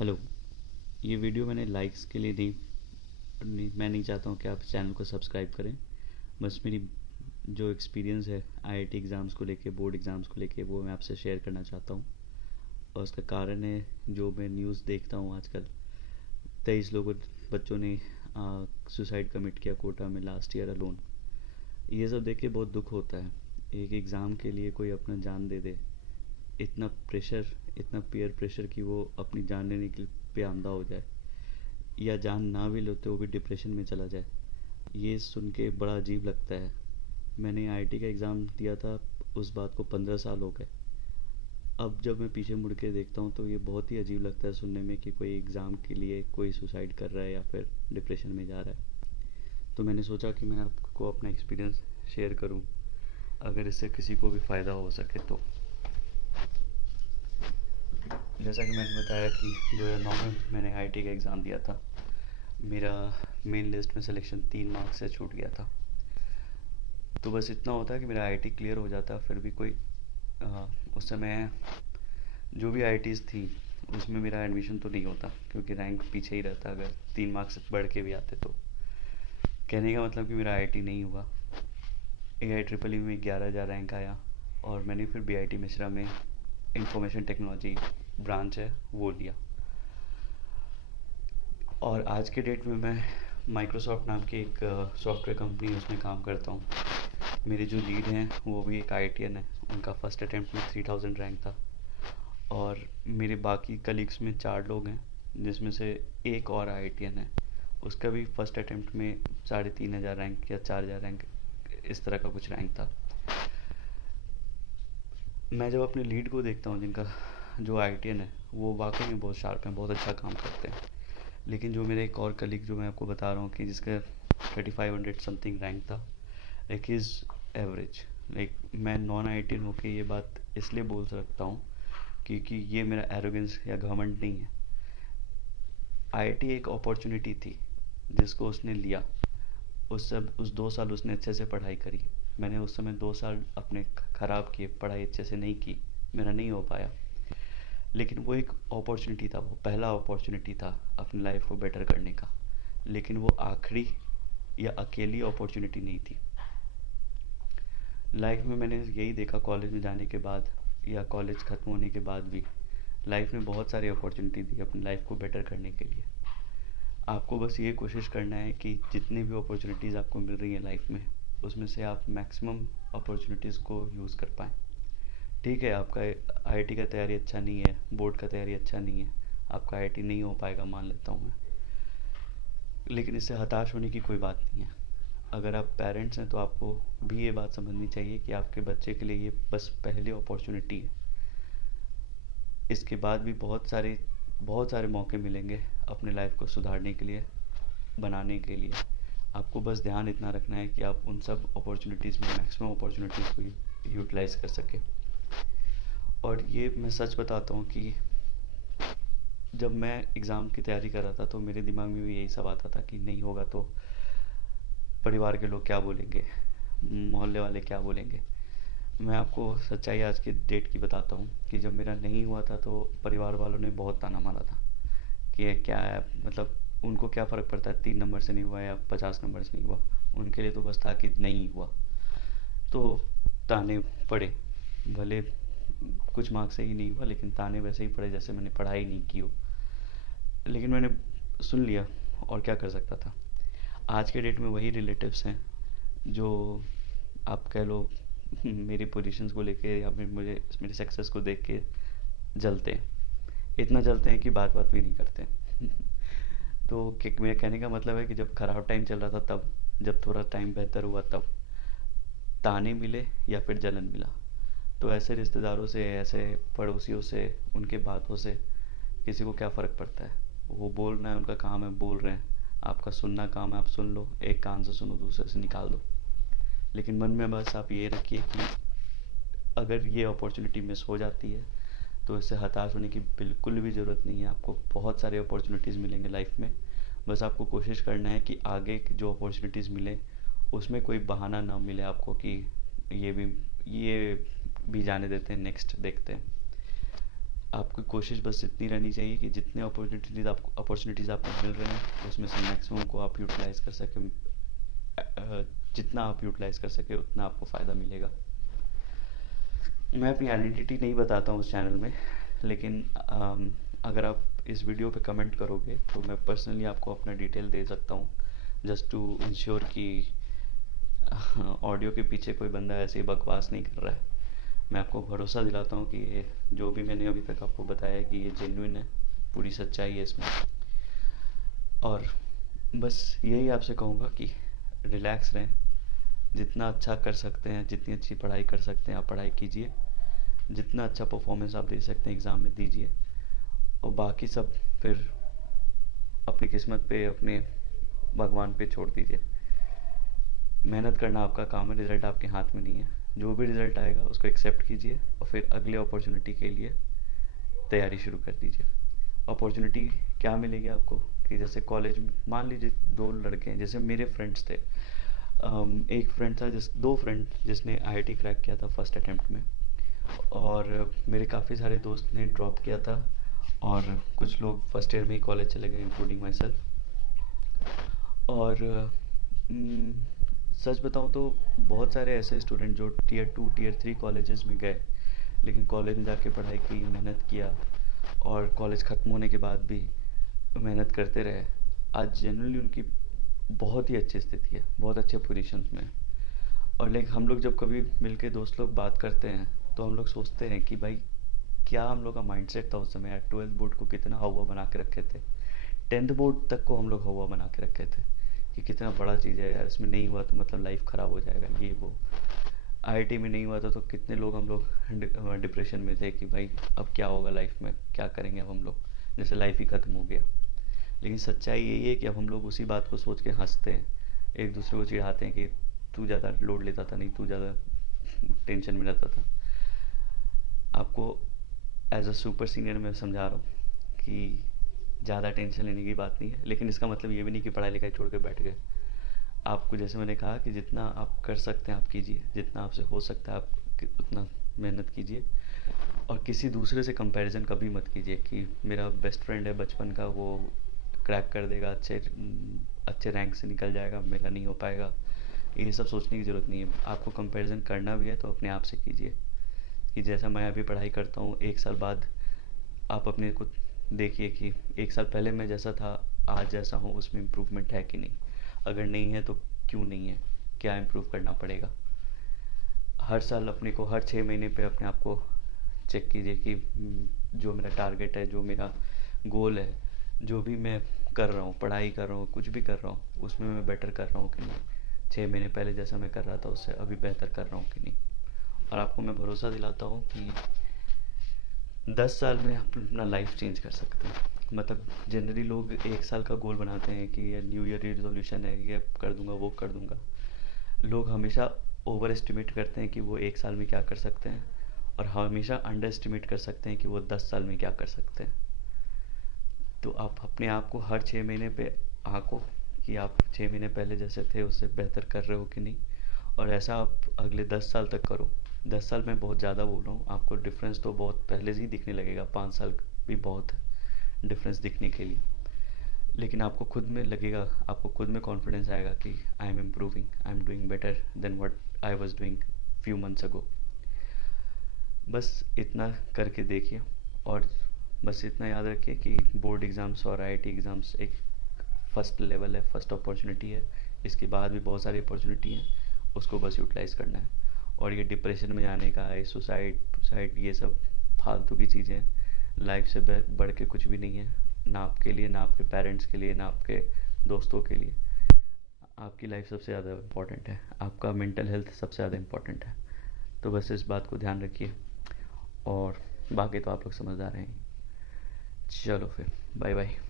Hello. ये video मैंने likes के लिए मैं नहीं चाहता हूँ कि आप चैनल को सब्सक्राइब करें। बस मेरी जो एक्सपीरियंस है आईआईटी एग्ज़ाम्स को लेके, बोर्ड एग्ज़ाम्स को लेके, वो मैं आपसे शेयर करना चाहता हूँ। और उसका कारण है, जो मैं न्यूज़ देखता हूँ आजकल, 23 लोगों बच्चों ने सुसाइड कमिट किया कोटा में लास्ट ईयर अलोन। ये सब देख के बहुत दुख होता है। एक एग्ज़ाम के लिए कोई अपना जान दे दे, इतना प्रेशर, इतना पीयर प्रेशर कि वो अपनी जान लेने के पे आंधा हो जाए, या जान ना भी लेते वो भी डिप्रेशन में चला जाए। ये सुन के बड़ा अजीब लगता है। मैंने आईआईटी का एग्ज़ाम दिया था, उस बात को 15 साल हो गए। अब जब मैं पीछे मुड़ के देखता हूँ तो ये बहुत ही अजीब लगता है सुनने में कि कोई एग्ज़ाम के लिए कोई सुसाइड कर रहा है या फिर डिप्रेशन में जा रहा है। तो मैंने सोचा कि मैं आपको अपना एक्सपीरियंस शेयर करूँ, अगर इससे किसी को भी फ़ायदा हो सके तो। जैसा कि मैंने बताया कि 2009 में मैंने आईआईटी का एग्ज़ाम दिया था। मेरा मेन लिस्ट में सिलेक्शन 3 मार्क्स से छूट गया था। तो बस इतना होता है कि मेरा आईआईटी क्लियर हो जाता, फिर भी कोई उस समय जो भी आईआईटीज़ थी उसमें मेरा एडमिशन तो नहीं होता, क्योंकि रैंक पीछे ही रहता अगर 3 मार्क्स बढ़ के भी आते तो। कहने का मतलब कि मेरा आईआईटी नहीं हुआ। AIEEE में 11,000 रैंक आया, और मैंने फिर BIT मिश्रा में इंफॉर्मेशन टेक्नोलॉजी ब्रांच है वो लिया। और आज के डेट में मैं माइक्रोसॉफ्ट नाम की एक सॉफ्टवेयर कंपनी, उसमें काम करता हूँ। मेरे जो लीड हैं वो भी एक IITian है। उनका फर्स्ट अटेम्प्ट में 3000 रैंक था। और मेरे बाकी कलीग्स में 4 लोग हैं, जिसमें से एक और IITian है। उसका भी फर्स्ट अटेम्प्ट में 3500 रैंक या 4000 रैंक, इस तरह का कुछ रैंक था। मैं जब अपने लीड को देखता हूँ, जिनका जो IITian है, वो वाकई में बहुत शार्प हैं, बहुत अच्छा काम करते हैं। लेकिन जो मेरे एक और कलीग, जो मैं आपको बता रहा हूँ कि जिसका 3500 समथिंग रैंक था, लाइक इज़ एवरेज। लाइक मैं नॉन IITian होकर ये बात इसलिए बोल सकता हूँ क्योंकि ये मेरा एरोगेंस या घमंड नहीं है। IIT एक अपॉर्चुनिटी थी जिसको उसने लिया। उस 2 साल उसने अच्छे से पढ़ाई करी। मैंने उस समय 2 साल अपने ख़राब किए, पढ़ाई अच्छे से नहीं की, मेरा नहीं हो पाया। लेकिन वो एक अपॉर्चुनिटी था, वो पहला अपॉर्चुनिटी था अपनी लाइफ को बेटर करने का। लेकिन वो आखिरी या अकेली अपॉर्चुनिटी नहीं थी। लाइफ में मैंने यही देखा, कॉलेज में जाने के बाद या कॉलेज ख़त्म होने के बाद भी लाइफ ने बहुत सारी अपॉर्चुनिटी दी अपनी लाइफ को बेटर करने के लिए। आपको बस ये कोशिश करना है कि जितनी भी अपॉर्चुनिटीज़ आपको मिल रही हैं लाइफ में, उसमें से आप मैक्सिमम अपॉर्चुनिटीज़ को यूज़ कर पाएँ। ठीक है, आपका आईआईटी का तैयारी अच्छा नहीं है, बोर्ड का तैयारी अच्छा नहीं है, आपका आईआईटी नहीं हो पाएगा, मान लेता हूँ मैं। लेकिन इससे हताश होने की कोई बात नहीं है। अगर आप पेरेंट्स हैं तो आपको भी ये बात समझनी चाहिए कि आपके बच्चे के लिए ये बस पहली अपॉर्चुनिटी है। इसके बाद भी बहुत सारे मौके मिलेंगे अपने लाइफ को सुधारने के लिए, बनाने के लिए। आपको बस ध्यान इतना रखना है कि आप उन सब अपॉर्चुनिटीज़ में मैक्सिमम अपॉर्चुनिटीज़ को यूटिलाइज़ कर सकें। और ये मैं सच बताता हूँ कि जब मैं एग्ज़ाम की तैयारी कर रहा था तो मेरे दिमाग में भी यही सब आता था कि नहीं होगा तो परिवार के लोग क्या बोलेंगे, मोहल्ले वाले क्या बोलेंगे। मैं आपको सच्चाई आज की डेट की बताता हूँ कि जब मेरा नहीं हुआ था तो परिवार वालों ने बहुत ताना मारा था कि ये क्या है, मतलब उनको क्या फ़र्क पड़ता है 3 नंबर से नहीं हुआ या 50 नंबर से नहीं हुआ। उनके लिए तो बस था कि नहीं हुआ। तो ताने पड़े, भले कुछ मार्क्स से ही नहीं हुआ, लेकिन ताने वैसे ही पड़े जैसे मैंने पढ़ाई नहीं की हो। लेकिन मैंने सुन लिया, और क्या कर सकता था। आज के डेट में वही रिलेटिव्स हैं जो, आप कह लो, मेरी पोजीशंस को लेके या फिर मुझे मेरे सक्सेस को देख के जलते हैं। इतना जलते हैं कि बात बात भी नहीं करते। तो मेरे कहने का मतलब है कि जब ख़राब टाइम चल रहा था तब, जब थोड़ा टाइम बेहतर हुआ तब ताने मिले या फिर जलन मिला। तो ऐसे रिश्तेदारों से, ऐसे पड़ोसियों से, उनके बातों से किसी को क्या फ़र्क पड़ता है। वो बोल रहे हैं, उनका काम है, बोल रहे हैं। आपका सुनना काम है, आप सुन लो, एक कान से सुनो, दूसरे से निकाल दो। लेकिन मन में बस आप ये रखिए कि अगर ये अपॉर्चुनिटी मिस हो जाती है तो इससे हताश होने की बिल्कुल भी ज़रूरत नहीं है। आपको बहुत सारे अपॉर्चुनिटीज़ मिलेंगे लाइफ में। बस आपको कोशिश करना है कि आगे की जो अपॉर्चुनिटीज़ मिले उसमें कोई बहाना ना मिले आपको कि ये भी ये भी जाने देते हैं, नेक्स्ट देखते हैं। आपकी कोशिश बस इतनी रहनी चाहिए कि जितने अपॉर्चुनिटीज़ आपको मिल रहे हैं उसमें से मैक्सिमम को आप यूटिलाइज़ कर सकें। जितना आप यूटिलाइज़ कर सके उतना आपको फ़ायदा मिलेगा। मैं अपनी आइडेंटिटी नहीं बताता हूँ उस चैनल में, लेकिन अगर आप इस वीडियो पे कमेंट करोगे तो मैं पर्सनली आपको अपना डिटेल दे सकता हूँ, जस्ट टू इंश्योर कि ऑडियो के पीछे कोई बंदा ऐसे ही बकवास नहीं कर रहा है। मैं आपको भरोसा दिलाता हूँ कि ये जो भी मैंने अभी तक आपको बताया है कि ये जेन्युइन है, पूरी सच्चाई है इसमें। और बस यही आपसे कहूँगा कि रिलैक्स रहें, जितना अच्छा कर सकते हैं, जितनी अच्छी पढ़ाई कर सकते हैं आप पढ़ाई कीजिए, जितना अच्छा परफॉर्मेंस आप दे सकते हैं एग्ज़ाम में दीजिए, और बाकी सब फिर अपनी किस्मत पे, अपने भगवान पे छोड़ दीजिए। मेहनत करना आपका काम है, रिज़ल्ट आपके हाथ में नहीं है। जो भी रिज़ल्ट आएगा उसको एक्सेप्ट कीजिए और फिर अगले अपॉर्चुनिटी के लिए तैयारी शुरू कर दीजिए। अपॉर्चुनिटी क्या मिलेगी आपको कि जैसे कॉलेज में मान लीजिए दो लड़के हैं, जैसे मेरे फ्रेंड्स थे। एक फ्रेंड था दो फ्रेंड जिसने आईआईटी क्रैक किया था फर्स्ट अटेम्प्ट में, और मेरे काफ़ी सारे दोस्त ने ड्रॉप किया था, और कुछ लोग फर्स्ट ईयर में ही कॉलेज चले गए, इंक्लूडिंग माई सेल्फ। और उम, सच बताऊँ तो बहुत सारे ऐसे स्टूडेंट जो टियर 2 टियर 3 कॉलेजेस में गए, लेकिन कॉलेज में जाके पढ़ाई की, मेहनत किया, और कॉलेज ख़त्म होने के बाद भी मेहनत करते रहे। आज जनरली उनकी बहुत ही अच्छी स्थिति है, बहुत अच्छे पोजीशंस में है। और लेकिन हम लोग जब कभी मिलके दोस्त लोग बात करते हैं तो हम लोग सोचते हैं कि भाई क्या हम लोग का माइंडसेट था उस समय यार। 12th बोर्ड को कितना हवा बना के रखे थे, 10th बोर्ड तक को हम लोग हवा बना के रखे थे कि कितना बड़ा चीज़ है यार, इसमें नहीं हुआ तो मतलब लाइफ ख़राब हो जाएगा, ये वो। आईआईटी में नहीं हुआ था तो कितने लोग हम लोग डिप्रेशन में थे कि भाई अब क्या होगा लाइफ में, क्या करेंगे अब हम लोग, जैसे लाइफ ही ख़त्म हो गया। लेकिन सच्चाई यही है कि अब हम लोग उसी बात को सोच के हंसते हैं, एक दूसरे को चिढ़ाते हैं कि तू ज़्यादा लोड लेता था, नहीं तू ज़्यादा टेंशन में रहता था। आपको एज अ सुपर सीनियर मैं समझा रहा हूँ कि ज़्यादा टेंशन लेने की बात नहीं है, लेकिन इसका मतलब ये भी नहीं कि पढ़ाई लिखाई छोड़ के बैठ गए। आपको जैसे मैंने कहा कि जितना आप कर सकते हैं आप कीजिए, जितना आपसे हो सकता है आप उतना मेहनत कीजिए, और किसी दूसरे से कंपैरिजन कभी मत कीजिए कि मेरा बेस्ट फ्रेंड है बचपन का, वो क्रैक कर देगा, अच्छे अच्छे रैंक से निकल जाएगा, मेरा नहीं हो पाएगा। ये सब सोचने की ज़रूरत नहीं है। आपको कंपैरिजन करना भी है तो अपने आप से कीजिए कि जैसा मैं अभी पढ़ाई करता हूँ, एक साल बाद आप अपने को देखिए कि एक साल पहले मैं जैसा था आज जैसा हूँ उसमें इम्प्रूवमेंट है कि नहीं। अगर नहीं है तो क्यों नहीं है, क्या इम्प्रूव करना पड़ेगा। हर साल अपने को हर 6 महीने पे अपने आप को चेक कीजिए कि जो मेरा टारगेट है, जो मेरा गोल है, जो भी मैं कर रहा हूँ, पढ़ाई कर रहा हूँ, कुछ भी कर रहा हूँ, उसमें मैं बेटर कर रहा हूँ कि नहीं। 6 महीने पहले जैसा मैं कर रहा था उससे अभी बेहतर कर रहा हूँ कि नहीं। और आपको मैं भरोसा दिलाता हूँ कि 10 साल में आप अपना लाइफ चेंज कर सकते हैं। मतलब जनरली लोग 1 साल का गोल बनाते हैं कि ये न्यू ईयर रिजोल्यूशन है, ये कर दूंगा, वो कर दूंगा। लोग हमेशा ओवर एस्टिमेट करते हैं कि वो 1 साल में क्या कर सकते हैं, और हमेशा अंडर एस्टिमेट कर सकते हैं कि वो 10 साल में क्या कर सकते हैं। तो आप अपने आप को हर 6 महीने पे आंको कि आप 6 महीने पहले जैसे थे उससे बेहतर कर रहे हो कि नहीं, और ऐसा आप अगले 10 साल तक करो। 10 साल में बहुत ज़्यादा बोल रहा हूँ, आपको डिफरेंस तो बहुत पहले से ही दिखने लगेगा, 5 साल भी बहुत है डिफरेंस दिखने के लिए। लेकिन आपको खुद में लगेगा, आपको खुद में कॉन्फिडेंस आएगा कि I am improving, I am doing better than what I was doing few months ago. बस इतना करके देखिए, और बस इतना याद रखिए कि बोर्ड एग्ज़ाम्स और आईआईटी एग्ज़ाम्स एक फ़र्स्ट लेवल है, फ़र्स्ट अपॉर्चुनिटी है। इसके बाद भी बहुत सारी अपॉर्चुनिटी हैं, उसको बस यूटिलाइज़ करना है। और ये डिप्रेशन में जाने का, ये सुसाइड सुसाइड ये सब फालतू की चीज़ें हैं। लाइफ से बढ़ के कुछ भी नहीं है, ना आपके लिए, ना आपके पेरेंट्स के लिए, ना आपके दोस्तों के लिए। आपकी लाइफ सबसे ज़्यादा इम्पोर्टेंट है, आपका मेंटल हेल्थ सबसे ज़्यादा इम्पोर्टेंट है। तो बस इस बात को ध्यान रखिए, और बाकी तो आप लोग समझदार हैं। चलो फिर, बाय बाय।